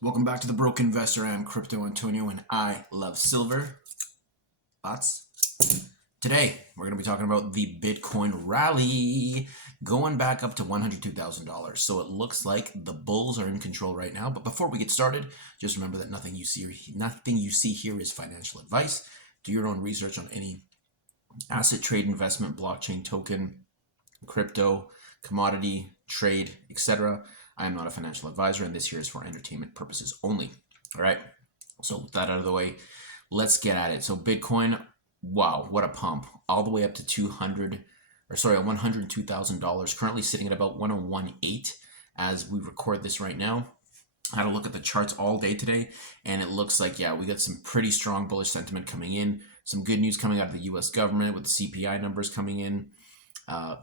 Welcome back to the Broke Investor. I am Crypto Antonio and I love silver. Thoughts? Today, we're going to be talking about the Bitcoin rally going back up to $102,000. So it looks like the bulls are in control right now. But before we get started, just remember that nothing you see here is financial advice. Do your own research on any asset, trade, investment, blockchain, token, crypto, commodity, trade, etc. I am not a financial advisor, and this here is for entertainment purposes only. All right. So with that out of the way, let's get at it. So Bitcoin, wow, what a pump! All the way up to $102,000. Currently sitting at about 101.8 as we record this right now. I had a look at the charts all day today, and it looks like, yeah, we got some pretty strong bullish sentiment coming in. Some good news coming out of the U.S. government with the CPI numbers coming in.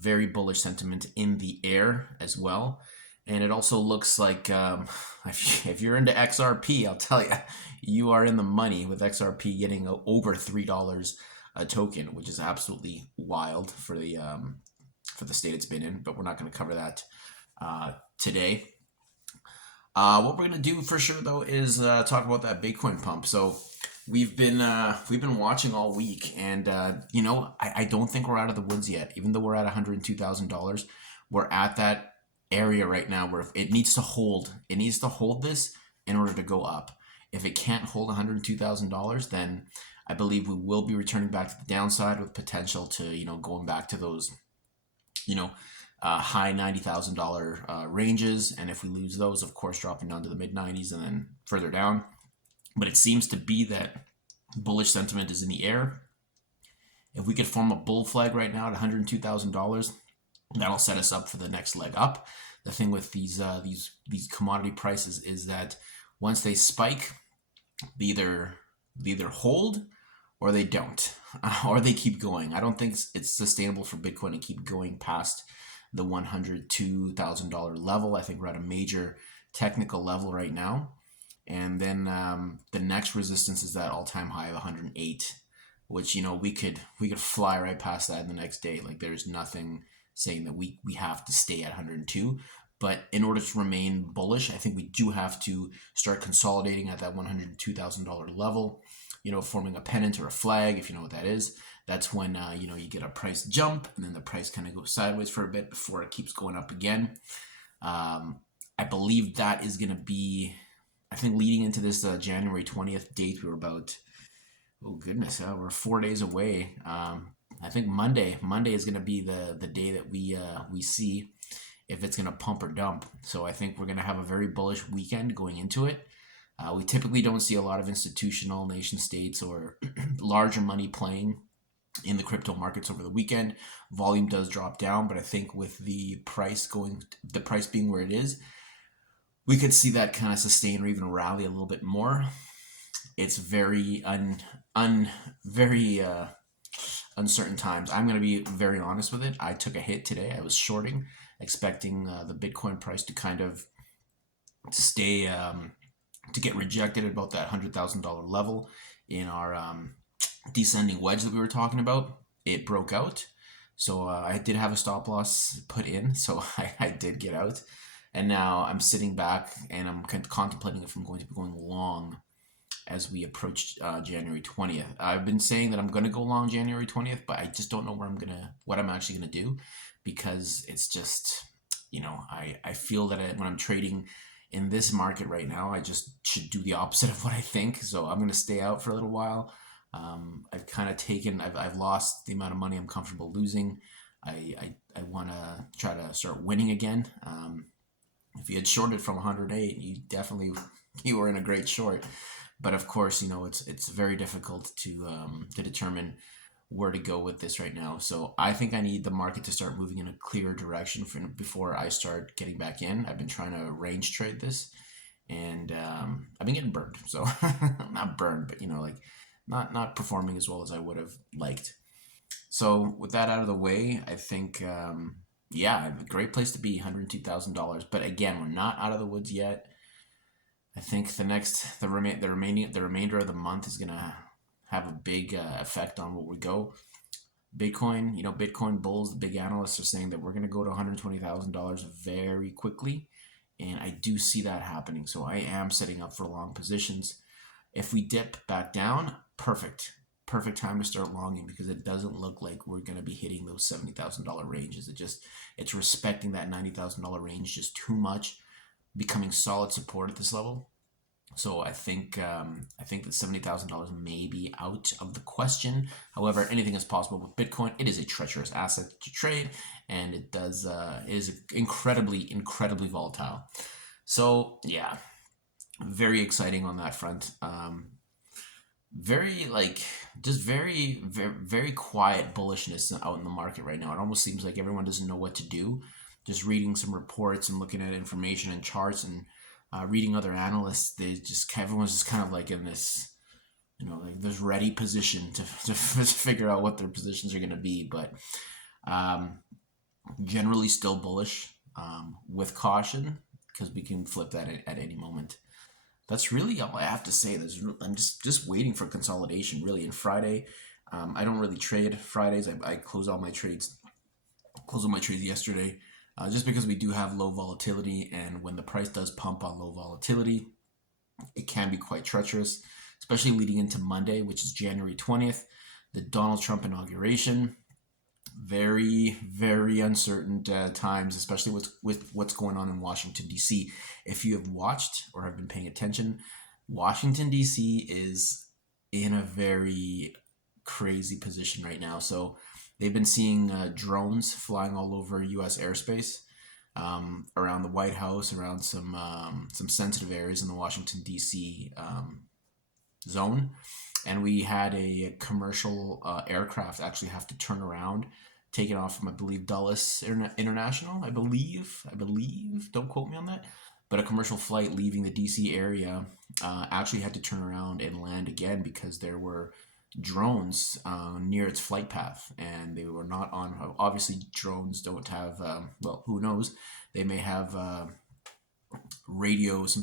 Very bullish sentiment in the air as well. And it also looks like if you're into XRP, I'll tell you, you are in the money with XRP getting over $3 a token, which is absolutely wild for the state it's been in. But we're not going to cover that today. What we're going to do for sure though is talk about that Bitcoin pump. So we've been watching all week, and I don't think we're out of the woods yet. Even though we're at $102,000, we're at that area right now where it needs to hold. It needs to hold this in order to go up. If it can't hold $102,000, then I believe we will be returning back to the downside with potential to going back to those high $90,000 ranges. And if we lose those, of course, dropping down to the mid 90s and then further down. But it seems to be that bullish sentiment is in the air. If we could form a bull flag right now at $102,000, that'll set us up for the next leg up. The thing with these commodity prices is that once they spike, they either hold or they don't, or they keep going. I don't think it's sustainable for Bitcoin to keep going past the $102,000 level. I think we're at a major technical level right now. And then the next resistance is that all-time high of 108, which we could fly right past that in the next day. Like there's nothing saying that we have to stay at 102. But in order to remain bullish, I think we do have to start consolidating at that $102,000 level. Forming a pennant or a flag, if you know what that is. That's when you get a price jump, and then the price kind of goes sideways for a bit before it keeps going up again. I believe that is going to be, I think, leading into this January 20th date. We were about, oh goodness, we're 4 days away. I think Monday is going to be the day that we see if it's going to pump or dump. So I think we're going to have a very bullish weekend going into it. We typically don't see a lot of institutional nation states or larger money playing in the crypto markets over the weekend. Volume does drop down, but I think with the price being where it is, we could see that kind of sustain or even rally a little bit more. It's very uncertain times. I'm going to be very honest with it. I took a hit today. I was shorting, expecting the Bitcoin price to kind of stay to get rejected at about that $100,000 level in our descending wedge that we were talking about. It broke out, so I did have a stop loss put in, so I did get out. And now I'm sitting back and I'm contemplating if I'm going to be going long as we approach January 20th. I've been saying that I'm going to go long January 20th, but I just don't know what I'm actually going to do, because it's just, I feel that when I'm trading in this market right now, I just should do the opposite of what I think. So I'm going to stay out for a little while. I've lost the amount of money I'm comfortable losing. I want to try to start winning again. If you had shorted from 108, you were in a great short. But of course, it's very difficult to determine where to go with this right now. So I think I need the market to start moving in a clearer direction before I start getting back in. I've been trying to range trade this, and I've been getting burned. So not burned, but not performing as well as I would have liked. So with that out of the way, I think a great place to be, $102,000. But again, we're not out of the woods yet. I think the remainder of the month is gonna have a big effect on where we go. Bitcoin bulls, the big analysts are saying that we're gonna go to $120,000 very quickly, and I do see that happening. So I am setting up for long positions. If we dip back down, perfect time to start longing, because it doesn't look like we're going to be hitting those $70,000 ranges. It's respecting that $90,000 range just too much, becoming solid support at this level. So I think that $70,000 may be out of the question. However, anything is possible with Bitcoin. It is a treacherous asset to trade, and it is incredibly volatile. So yeah, very exciting on that front. Very like just very quiet bullishness out in the market right now. It almost seems like everyone doesn't know what to do. Just reading some reports and looking at information and charts and reading other analysts, everyone's just kind of like in this, like this ready position to figure out what their positions are going to be. But um, generally still bullish, with caution, because we can flip that at any moment. That's really all I have to say. I'm just waiting for consolidation, really. And Friday, I don't really trade Fridays. I close all my trades, yesterday, just because we do have low volatility, and when the price does pump on low volatility, it can be quite treacherous, especially leading into Monday, which is January 20th, the Donald Trump inauguration. Very uncertain times, especially with what's going on in Washington D.C. If you have watched or have been paying attention, Washington D.C. is in a very crazy position right now. So they've been seeing drones flying all over U.S. airspace, around the White House, around some sensitive areas in the Washington D.C. Zone, and we had a commercial aircraft actually have to turn around, taken off from, I believe, Dulles International. I believe. Don't quote me on that. But a commercial flight leaving the DC area actually had to turn around and land again, because there were drones near its flight path, and they were not on. Obviously, drones don't have. Well, who knows? They may have some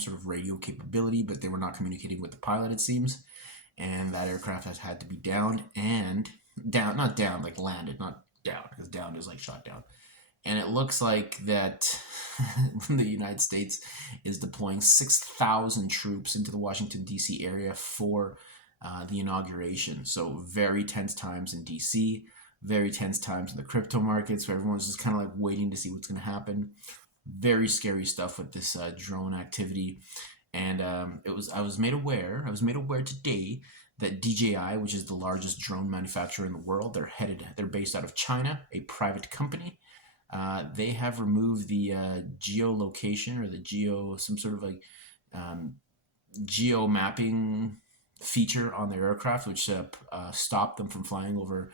sort of radio capability, but they were not communicating with the pilot, it seems. And that aircraft has had to be downed and not down, like landed, not down, because down is like shot down. And it looks like that the United States is deploying 6,000 troops into the Washington, D.C. area for the inauguration. So very tense times in D.C., very tense times in the crypto markets, where everyone's just kind of like waiting to see what's going to happen. Very scary stuff with this drone activity. And I was made aware today that DJI, which is the largest drone manufacturer in the world, they're based out of China, a private company. They have removed the geolocation, or some sort of like geo mapping feature on their aircraft, which stopped them from flying over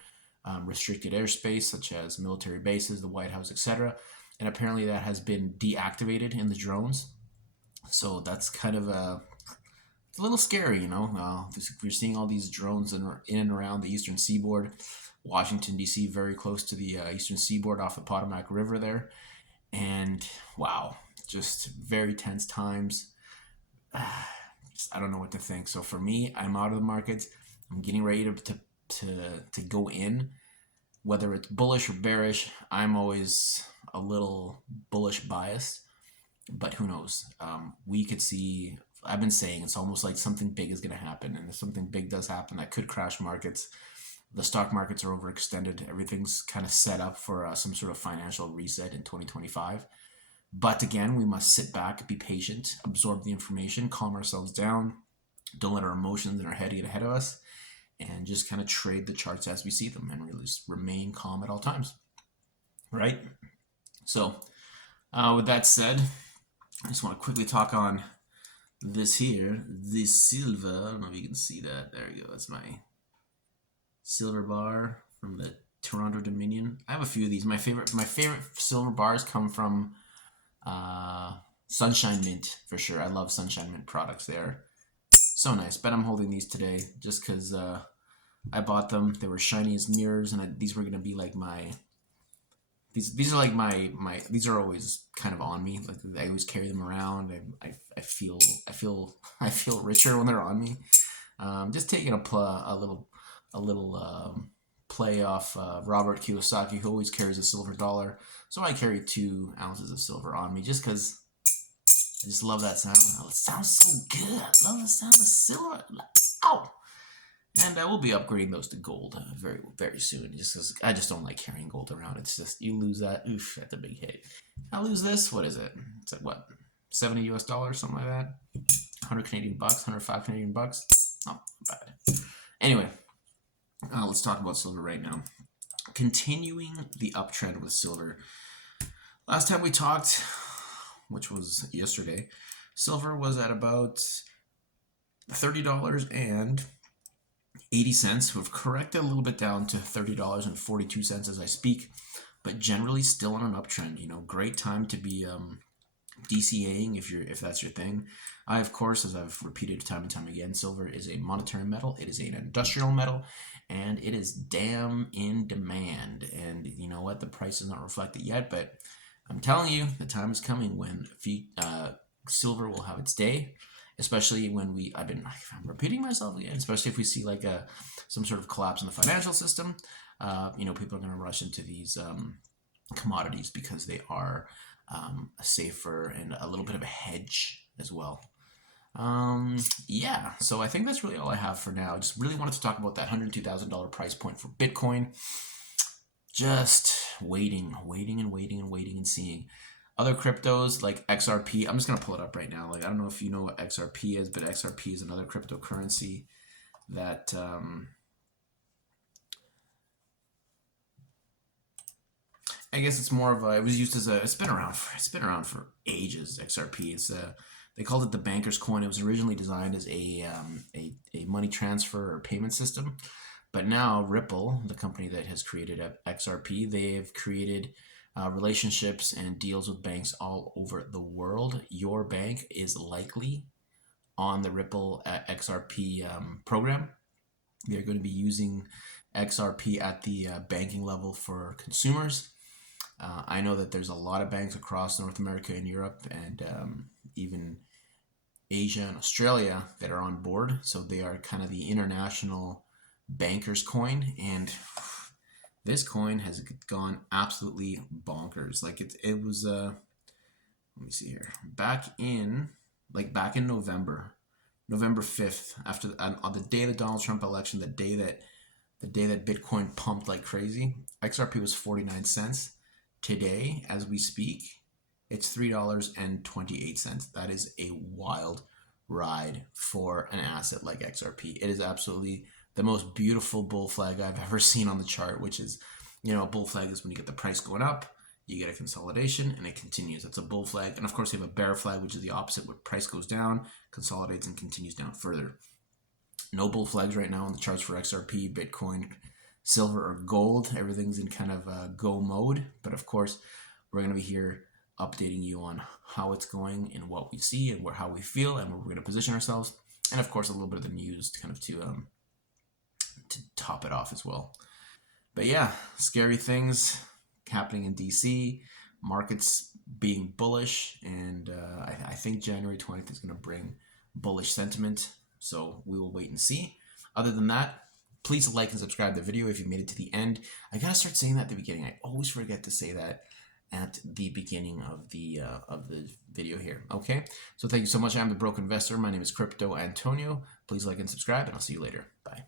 restricted airspace, such as military bases, the White House, etc. And apparently that has been deactivated in the drones. So that's kind of it's a little scary, we're seeing all these drones in and around the eastern seaboard, Washington, D.C., very close to the eastern seaboard off the Potomac River there. And wow, just very tense times. I don't know what to think. So for me, I'm out of the markets. I'm getting ready to go in, whether it's bullish or bearish. I'm always a little bullish biased, but who knows? We could see. I've been saying it's almost like something big is going to happen, and if something big does happen, that could crash markets. The stock markets are overextended. Everything's kind of set up for some sort of financial reset in 2025. But again, we must sit back, be patient, absorb the information, calm ourselves down, don't let our emotions and our head get ahead of us, and just kind of trade the charts as we see them, and really just remain calm at all times. Right? So, with that said, I just want to quickly talk on this here, the silver. I don't know if you can see that. There you go. That's my silver bar from the Toronto Dominion. I have a few of these. My favorite silver bars come from Sunshine Mint, for sure. I love Sunshine Mint products. They're so nice. But I'm holding these today just because I bought them. They were shiny as mirrors, and these were gonna be like my. These are like my these are always kind of on me. Like I always carry them around. I feel richer when they're on me. Just taking a little play off Robert Kiyosaki, who always carries a silver dollar. So I carry 2 ounces of silver on me, just because I just love that sound. Oh, it sounds so good. I love the sound of silver. Ow! And we'll be upgrading those to gold very, very soon. Just because I just don't like carrying gold around. It's just, you lose that, oof, that's a big hit. I lose this, what is it? It's like what, 70 US dollars, something like that? 100 Canadian bucks, 105 Canadian bucks. Not bad. Anyway, let's talk about silver right now. Continuing the uptrend with silver. Last time we talked, which was yesterday, silver was at about $30.80. We've corrected a little bit down to $30.42 as I speak, but generally still on an uptrend. You know, great time to be DCAing if that's your thing. I, of course, as I've repeated time and time again, silver is a monetary metal. It is an industrial metal, and it is damn in demand. And you know what? The price is not reflected yet, but I'm telling you, the time is coming when silver will have its day. Especially when I'm repeating myself again. Especially if we see like some sort of collapse in the financial system, you know, people are going to rush into these commodities because they are safer and a little bit of a hedge as well. Yeah, so I think that's really all I have for now. I just really wanted to talk about that $102,000 price point for Bitcoin. Just waiting and seeing. Other cryptos like XRP, I'm just going to pull it up right now. Like, I don't know if you know what XRP is, but XRP is another cryptocurrency that I guess it's more of a, it was used as a, it's been around for ages. XRP, it's they called it the banker's coin. It was originally designed as a money transfer or payment system, but now Ripple, the company that has created XRP, they've created relationships and deals with banks all over the world. Your bank is likely on the Ripple XRP program. They're going to be using XRP at the banking level for consumers. I know that there's a lot of banks across North America and Europe and even Asia and Australia that are on board. So they are kind of the international banker's coin, and this coin has gone absolutely bonkers. Like it was let me see here. Back in November 5th, after on the day of the Donald Trump election, the day that Bitcoin pumped like crazy, XRP was 49 cents. Today, as we speak, it's $3.28. That is a wild ride for an asset like XRP. It is absolutely the most beautiful bull flag I've ever seen on the chart, which is, you know, a bull flag is when you get the price going up, you get a consolidation, and it continues. That's a bull flag. And of course, you have a bear flag, which is the opposite, where price goes down, consolidates, and continues down further. No bull flags right now on the charts for XRP, Bitcoin, silver, or gold. Everything's in kind of go mode. But of course, we're going to be here updating you on how it's going and what we see and how we feel and where we're going to position ourselves. And of course, a little bit of the news kind of to top it off as well. But yeah, scary things happening in DC, markets being bullish, and I think January 20th is going to bring bullish sentiment. So we will wait and see. Other than that, please like and subscribe to the video if you made it to the end. I gotta start saying that at the beginning. I always forget to say that at the beginning of the video here. Okay, so thank you so much. I'm the Broke Investor. My name is Crypto Antonio. Please like and subscribe, and I'll see you later. Bye.